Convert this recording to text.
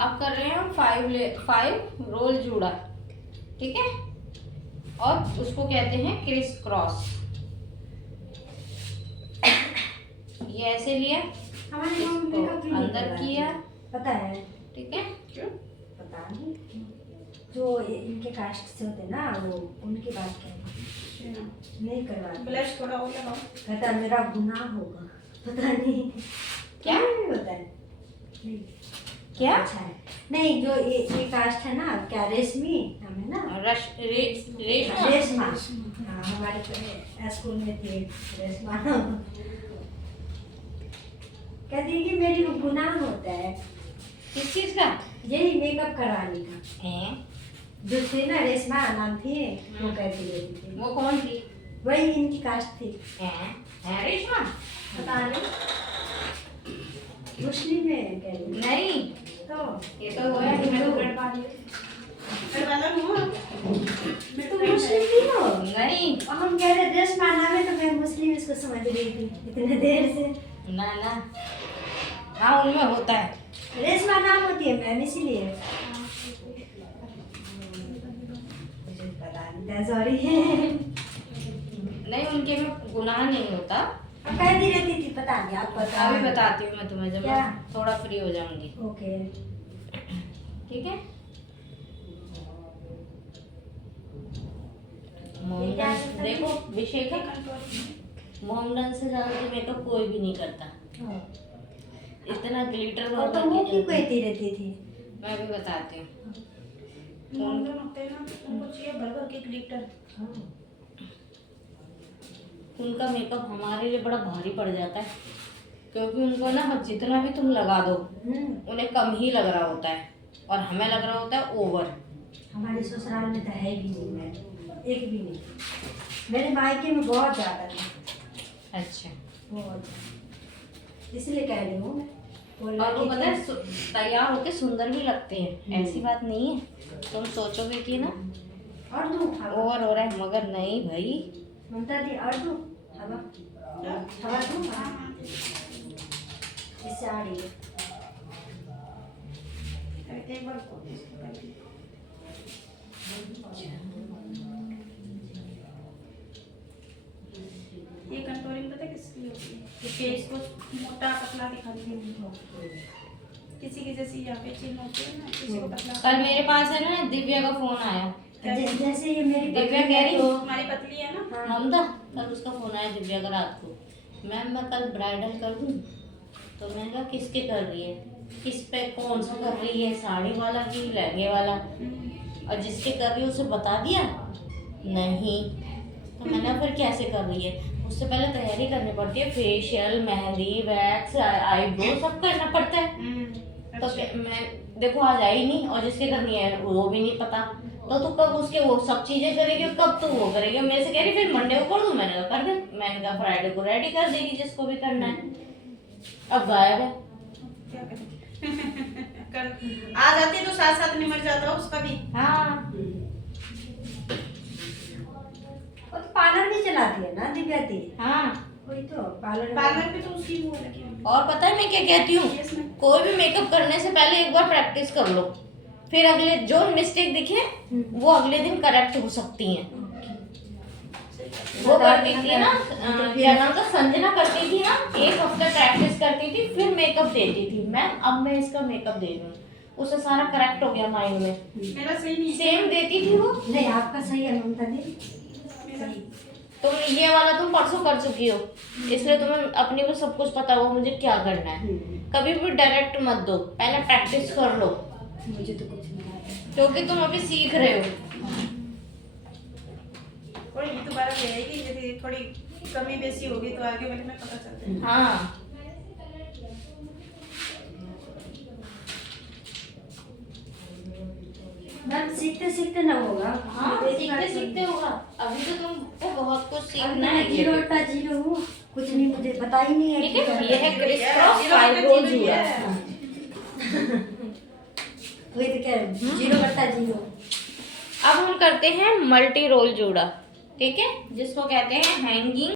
अब कर रहे हैं हम 5 रोल जूड़ा, ठीक है। और उसको कहते हैं क्रिस क्रॉस। ये ऐसे लिया, इसको अंदर किया, पता है ठीक है। क्यों पता नहीं, जो इनके कास्ट से होते हैं ना, वो उनकी बात करें नहीं करवाते। ब्लश थोड़ा और लगाओ। कहता मेरा गुनाह होगा, पता नहीं क्या होता है। नहीं क्या अच्छा है, नहीं जो ये कास्ट है ना, क्या रेशमी नाम है ना, रेशमा। हाँ हमारे स्कूल में थी रेशमा। कहती है कि मेरी गुनाह होता है। किस चीज का? यही मेकअप करवाने का। है जो थी ना रेशमा नाम थी, वो कहती रहती थी। वो कौन थी? वही इनकी कास्ट थी। है रेशमा? पता नहीं, मुस्लिम है कह रही। नहीं, तो ये तो वो है। मैं तो करवा लो मैं तो मुस्लिम भी हो। नहीं, और हम कह रहे रेशमा नाम है, तो मैं मुस्लिम इसको समझ रही थी इतने देर से। ना ना, हाँ उनमें होता है। रेशमा नाम होती है मैम, इसीलिए पता नहीं, सॉरी। नहीं, उनके में गुनाह नहीं होता। अब कहती रहती थी, पता नहीं आप पता। अभी बताती हूँ मैं तुम्हें, जब क्या? मैं थोड़ा फ्री हो जाऊंगी, ओके ठीक है। देखो अभिषेक, मोमडन से ज्यादा मेकअप कोई भी नहीं करता। इतना ग्लिटर और तो वो क्यों कहती रहती थी? मैं भी बताती हूँ। होते हैं ना, उनको चाहिए भर भर के ग्लिटर। उनका मेकअप हमारे लिए बड़ा भारी पड़ जाता है, क्योंकि उनको ना जितना भी तुम लगा दो उन्हें कम ही लग रहा होता है, और हमें लग रहा होता है ओवर। हमारे ससुराल में तो है भी नहीं मैम, एक भी नहीं। मेरे मायके में बहुत ज़्यादा है। अच्छा, बहुत ज़्यादा, इसलिए कह रही हूँ। और वो पता है तैयार होके सुंदर भी लगते हैं, ऐसी बात नहीं है। तुम सोचोगे कि ना और दो ओवर हो रहा है, मगर नहीं भाई। ममता दी, और दो हवा, हवा दो। इससे आ रही है। एक बार ये कंटूरिंग पता है किसकी होती है? कि फेस को मोटा पतला दिखाती है। किसी की जैसी यहाँ पे चिन्ह होती है ना, किसी को पतला। कल मेरे पास है ना दिव्या का फोन आया। जैसे ये मेरी दिव्या कह रही हो हमारी पतली है ना। ममता, कल उसका फोन आया दिव्या का रात को, मैम मैं कल ब्राइडल कर दूँ। तो मैंने कहा किसके कर रही है, किस पे कौन सा कर रही है, साड़ी वाला कि लहंगे वाला? और जिसके कर रही है उसे बता दिया नहीं। तो मैंने फिर कैसे कर रही है? उससे पहले तैयारी करनी पड़ती है, फेशियल, मेहंदी, वैक्स, आईब्रो सब करना पड़ता है। तो मैं देखो आज आई नहीं, और जिसके करनी है वो भी नहीं पता। तो तू कब उसके वो सब चीजें करेगी, कब तू वो करेगी? मेरे से कह रही फिर मंडे को कर दूं। मैंने कहा कर दे। मैंने कहा फ्राइडे को रेडी कर देगी जिसको भी करना है। अब गायब है। क्या करें? कल आ जाती तो साथ साथ निमट जाता उसका भी। हाँ, वो तो पार्लर भी चलाती है ना दिव्या दी। हाँ। वही तो पार्लर पे तो उसकी वो लगी हुई है। और पता है मैं क्या कहती हूँ, कोई भी मेकअप करने से पहले एक बार प्रैक्टिस कर लो, फिर अगले जो मिस्टेक दिखे वो अगले दिन करेक्ट हो सकती हैं। वो करती थी ना, क्या नाम था, संजना करती थी ना, एक हफ्ता प्रैक्टिस करती थी फिर मेकअप देती थी। मैम अब मैं इसका मेकअप दे दूँ, उसे सारा करेक्ट हो गया माइंड में। मेरा सही नहीं। सेम देती थी वो। नहीं, आपका सही है ममता दी। तुम ये वाला तुम परसों कर चुकी हो, इसलिए तुम्हें अपनी को सब कुछ पता होगा मुझे क्या करना है। कभी भी डायरेक्ट मत दो, पहले प्रैक्टिस कर लो, मुझे तो कुछ नहीं आता। क्योंकि तुम अभी सीख रहे हो। और ये दोबारा ले आएगी, यदि थोड़ी कमी बेसी होगी तो आगे वाले में पता चलता है। हाँ, मैम सीखते सीखते ना होगा। हाँ सीखते सीखते होगा। अभी तो तुमको बहुत कुछ सीखना है। जीरो अट्टा जीरो हूँ, कुछ नहीं मुझे पता ही नहीं है। ठीक है, ये है क्रिस क्रॉस जीरो 5 अट्टा रोल जीरो जूड़ा। वही तो कह रहे हैं, जीरो अट्टा जीरो। अब हम करते हैं मल्टी रोल जूड़ा, ठीक है, जिसको कहते हैं हैंगिंग